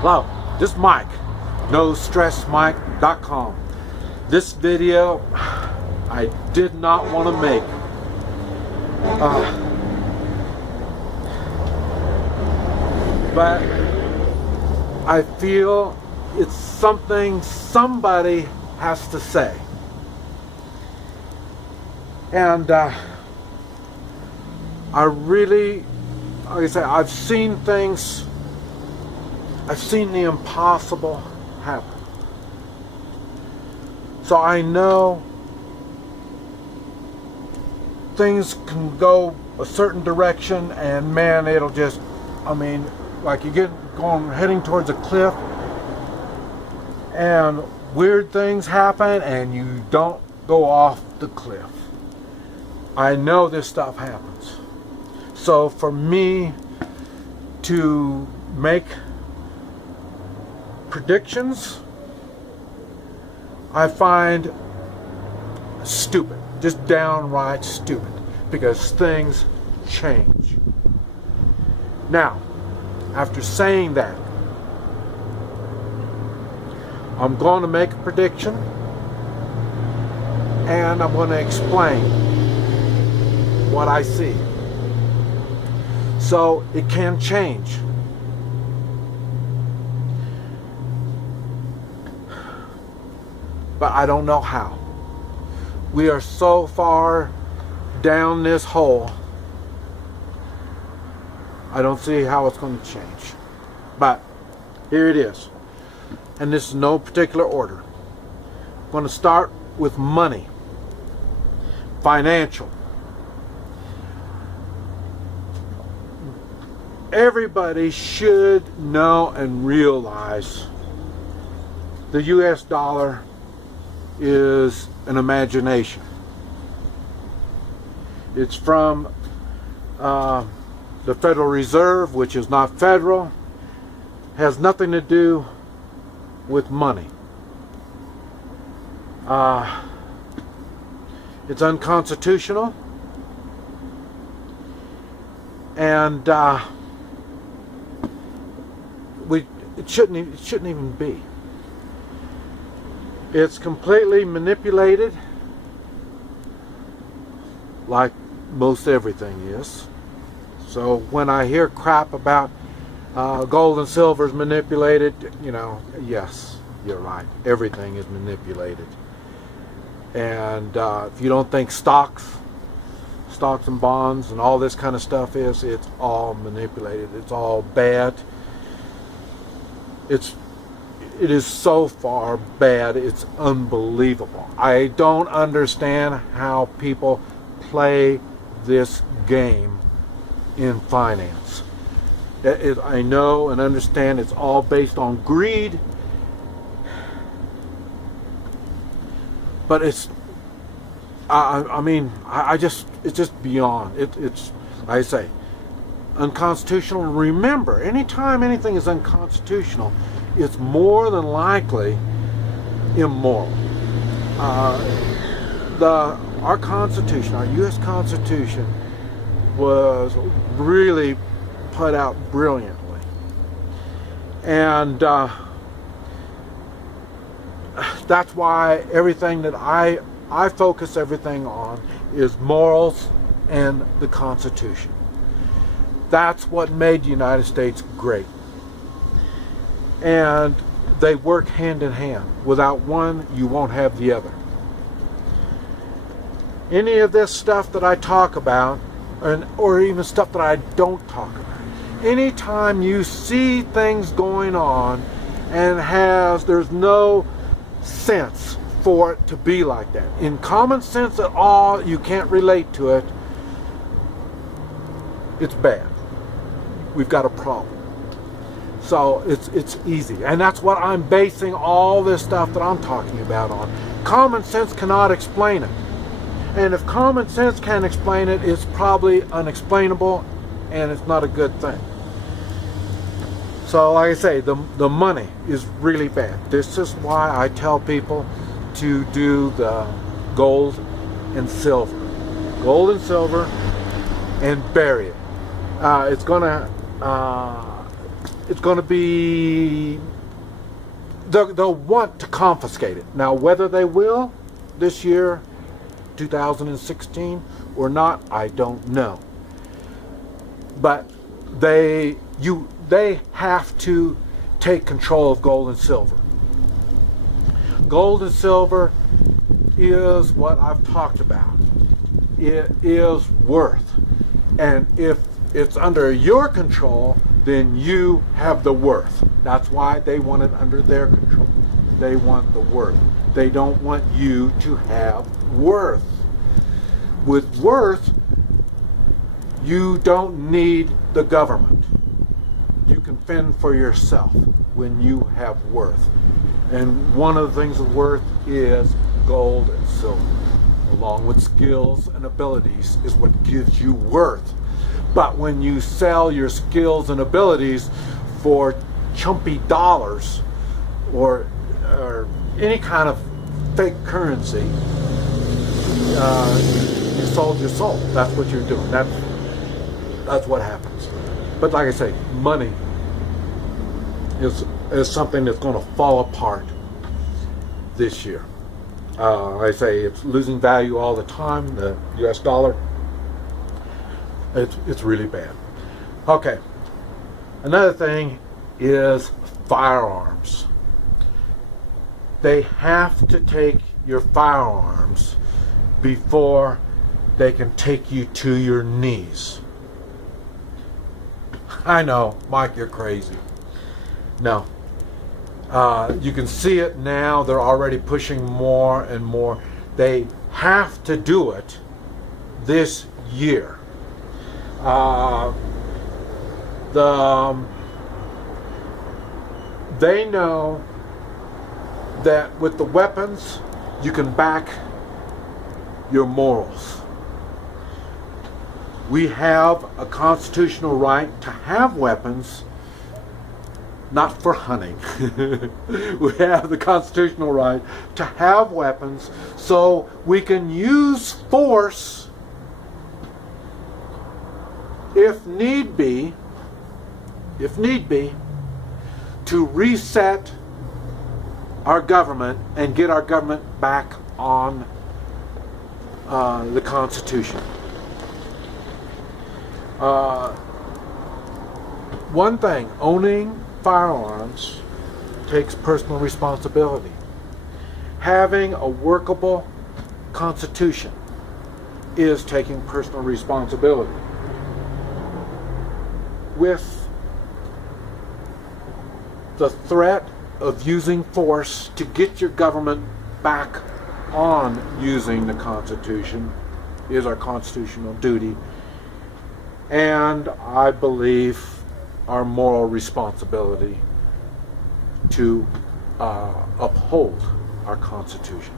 Hello, this is Mike, NoStressMike.com. This video I did not want to make. But I feel it's something somebody has to say. And I really, like I say, I've seen things, I've seen the impossible happen. So I know things can go a certain direction and man, it'll just, I mean, like you get heading towards a cliff and weird things happen and you don't go off the cliff. I know this stuff happens. So for me to make predictions, I find stupid, just downright stupid, because things change. Now, after saying that, I'm going to make a prediction and I'm going to explain what I see. So it can change. But I don't know how. We are so far down this hole, I don't see how it's going to change. But here it is. And this is no particular order. I'm going to start with money. Financial. Everybody should know and realize the US dollar is an imagination. It's from the Federal Reserve, which is not federal, has nothing to do with money. It's unconstitutional, and it shouldn't even be. It's completely manipulated, like most everything is. So when I hear crap about gold and silver is manipulated, you know, yes, you're right. Everything is manipulated. And if you don't think stocks and bonds and all this kind of stuff is, it's all manipulated. It's all bad. It is so far bad, it's unbelievable. I don't understand how people play this game in finance. I know and understand it's all based on greed, but it's just beyond. It's, I say, unconstitutional. Remember, anytime anything is unconstitutional, it's more than likely immoral. Our Constitution, our U.S. Constitution, was really put out brilliantly. And that's why everything that I focus everything on is morals and the Constitution. That's what made the United States great. And they work hand in hand. Without one, you won't have the other. Any of this stuff that I talk about, or even stuff that I don't talk about, anytime you see things going on and there's no sense for it to be like that. In common sense at all, you can't relate to it. It's bad. We've got a problem. So it's easy. And that's what I'm basing all this stuff that I'm talking about on. Common sense cannot explain it. And if common sense can't explain it, it's probably unexplainable and it's not a good thing. So like I say, the money is really bad. This is why I tell people to do the gold and silver. Gold and silver and bury it. It's gonna it's going to be, they'll want to confiscate it. Now, whether they will this year, 2016, or not, I don't know. But they have to take control of gold and silver. Gold and silver is what I've talked about. It is worth. And if it's under your control, then you have the worth. That's why they want it under their control. They want the worth. They don't want you to have worth. With worth, you don't need the government. You can fend for yourself when you have worth. And one of the things of worth is gold and silver, along with skills and abilities, is what gives you worth. But when you sell your skills and abilities for chumpy dollars or any kind of fake currency, you sold your soul. That's what you're doing. That's what happens. But like I say, money is something that's going to fall apart this year. Like I say, it's losing value all the time. The U.S. dollar, it's really bad. Okay. Another thing is firearms. They have to take your firearms before they can take you to your knees. I know, Mike, you're crazy. No. You can see it now. They're already pushing more and more. They have to do it this year. They know that with the weapons, you can back your morals. We have a constitutional right to have weapons, not for hunting. We have the constitutional right to have weapons so we can use force if need be, to reset our government and get our government back on the Constitution. One thing, owning firearms takes personal responsibility. Having a workable Constitution is taking personal responsibility. With the threat of using force to get your government back on using the Constitution is our constitutional duty, and I believe our moral responsibility to uphold our Constitution.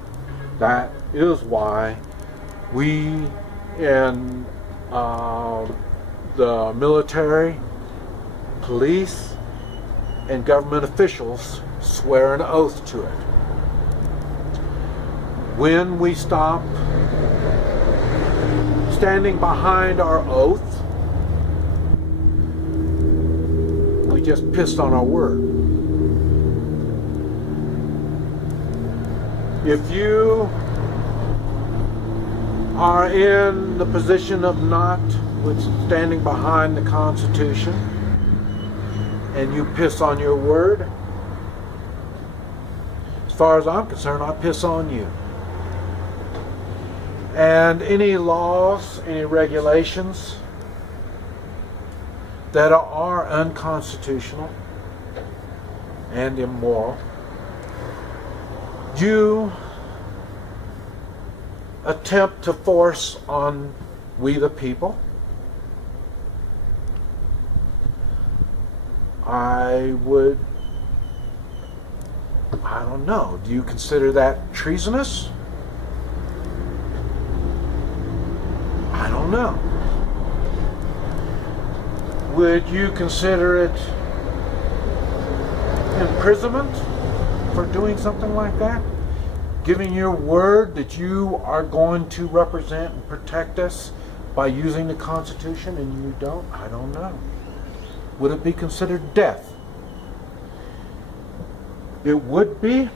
That is why we in the military, police, and government officials swear an oath to it. When we stop standing behind our oath, we just pissed on our word. If you are in the position of not standing behind the Constitution and you piss on your word, as far as I'm concerned, I piss on you. And any laws, any regulations that are unconstitutional and immoral, you attempt to force on we the people, I don't know, do you consider that treasonous? I don't know. Would you consider it imprisonment for doing something like that? Giving your word that you are going to represent and protect us by using the Constitution and you don't? I don't know. Would it be considered death It would be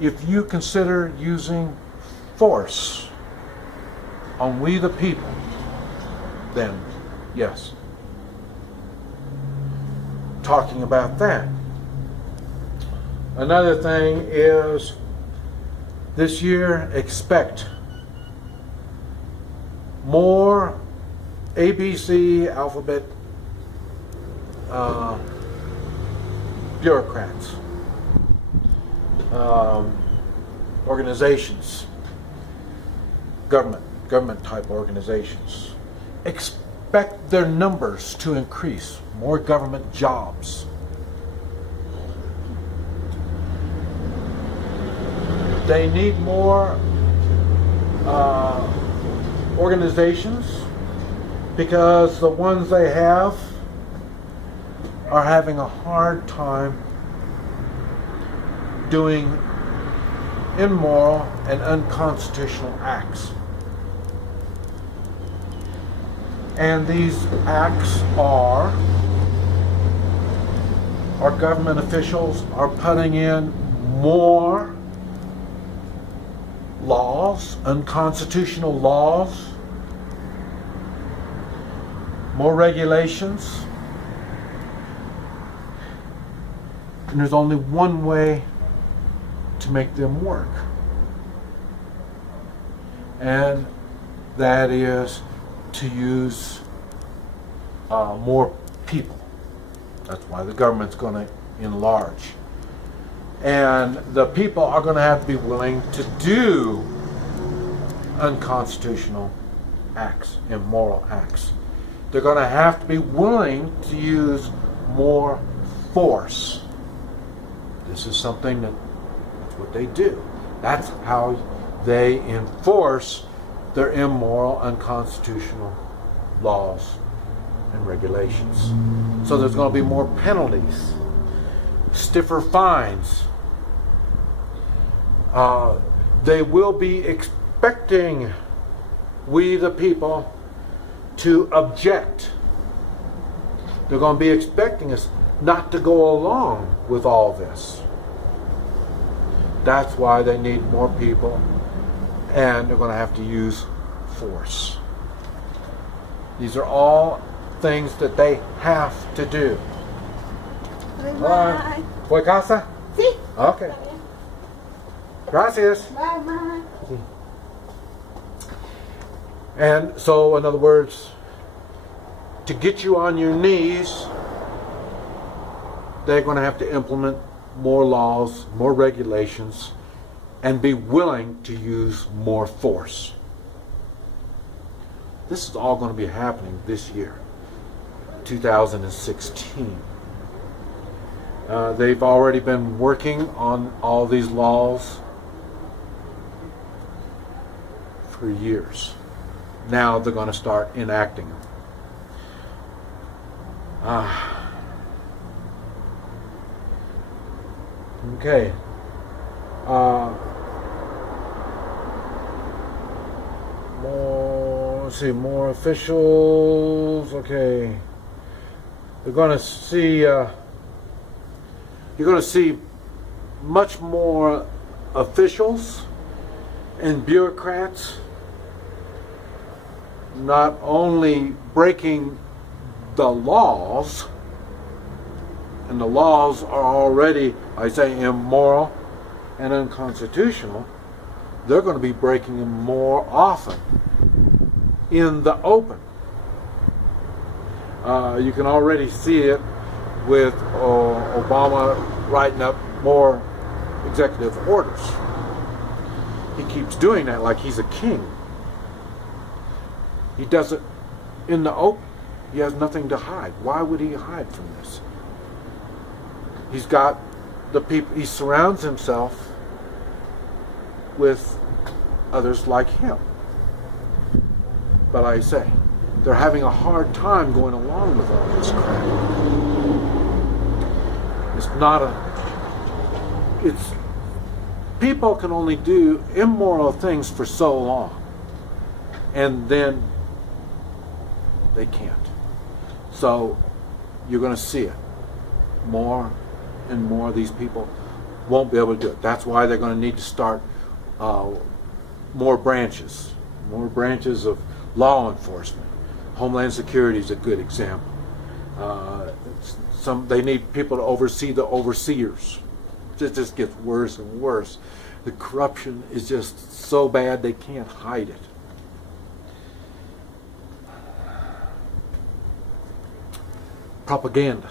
if you consider using force on we the people, then yes. Talking about that. Another thing is this year expect more ABC alphabet bureaucrats, organizations, government type organizations. Expect their numbers to increase, more government jobs. They need more organizations because the ones they have are having a hard time doing immoral and unconstitutional acts. And these acts are our government officials are putting in more laws, unconstitutional laws, more regulations. And there's only one way to make them work. And that is to use more people. That's why the government's going to enlarge. And the people are going to have to be willing to do unconstitutional acts, immoral acts. They're going to have to be willing to use more force. This is something that's what they do. That's how they enforce their immoral, unconstitutional laws and regulations. So there's going to be more penalties, stiffer fines. They will be expecting we the people to object. They're going to be expecting us not to go along with all this. That's why they need more people, and they're going to have to use force. These are all things that they have to do. Bye. ¿Fue casa? Sí. Okay. Gracias. Bye, bye. And so, in other words, to get you on your knees, they're going to have to implement more laws, more regulations, and be willing to use more force. This is all going to be happening this year, 2016. They've already been working on all these laws for years. Now they're going to start enacting them. Okay. More officials. Okay. They're going to see. You're going to see much more officials and bureaucrats not only breaking the laws, and the laws are already, I say, immoral and unconstitutional, they're going to be breaking them more often in the open. You can already see it with Obama writing up more executive orders. He keeps doing that like he's a king. He does it in the open. He has nothing to hide. Why would he hide from this? He's got the people, he surrounds himself with others like him. But I say, they're having a hard time going along with all this crap. People can only do immoral things for so long, and then they can't. So you're going to see it. More and more of these people won't be able to do it. That's why they're going to need to start more branches of law enforcement. Homeland Security is a good example. They need people to oversee the overseers. It just gets worse and worse. The corruption is just so bad they can't hide it. Propaganda.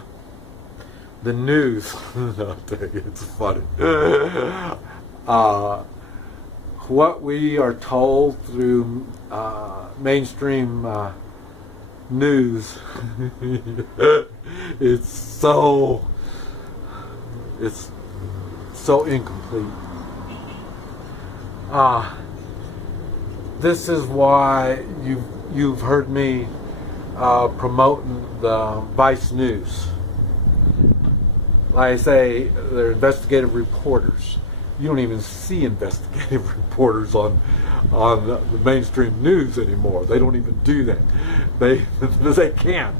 The news. It's funny. What we are told through mainstream news, it's so incomplete. This is why you've heard me promoting the Vice News. Like I say, they're investigative reporters. You don't even see investigative reporters on the mainstream news anymore. They don't even do that. They can't.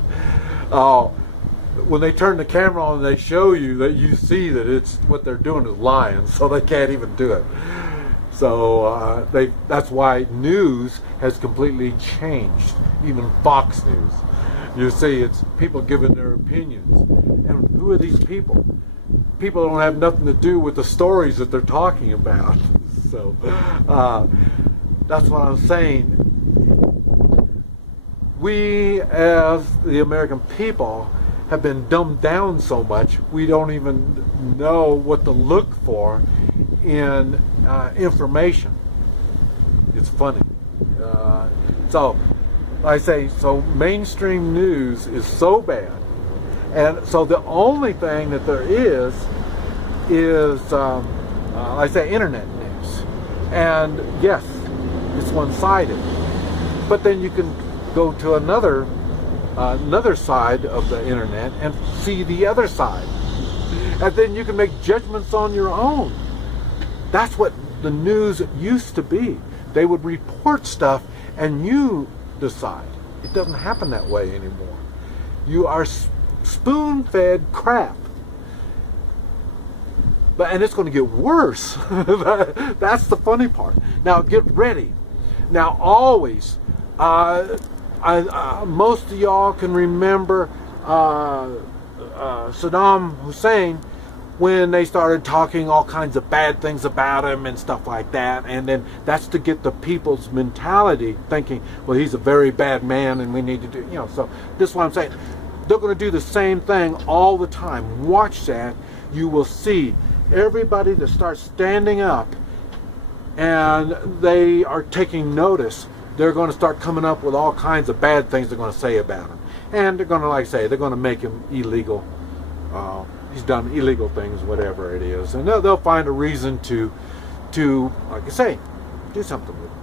When they turn the camera on and they show you, that you see that it's what they're doing is lying, so they can't even do it. So that's why news has completely changed. Even Fox News. You see, it's people giving their opinions. And who are these people? People don't have nothing to do with the stories that they're talking about. So that's what I'm saying. We, as the American people, have been dumbed down so much, we don't even know what to look for in information. It's funny. So, like I say, so mainstream news is so bad. And so the only thing that there is like I say, internet news. And yes, it's one-sided. But then you can go to another side of the internet and see the other side. And then you can make judgments on your own. That's what the news used to be. They would report stuff and you decide. It doesn't happen that way anymore. You are spoon-fed crap. And it's going to get worse. That's the funny part. Now get ready. Now always, most of y'all can remember Saddam Hussein when they started talking all kinds of bad things about him and stuff like that. And then that's to get the people's mentality thinking, well, he's a very bad man and we need to do, so this is what I'm saying. They're going to do the same thing all the time. Watch that. You will see everybody that starts standing up and they are taking notice. They're going to start coming up with all kinds of bad things they're going to say about him. And they're going to, like I say, they're going to make him illegal. He's done illegal things, whatever it is. And they'll find a reason to, like I say, do something with him.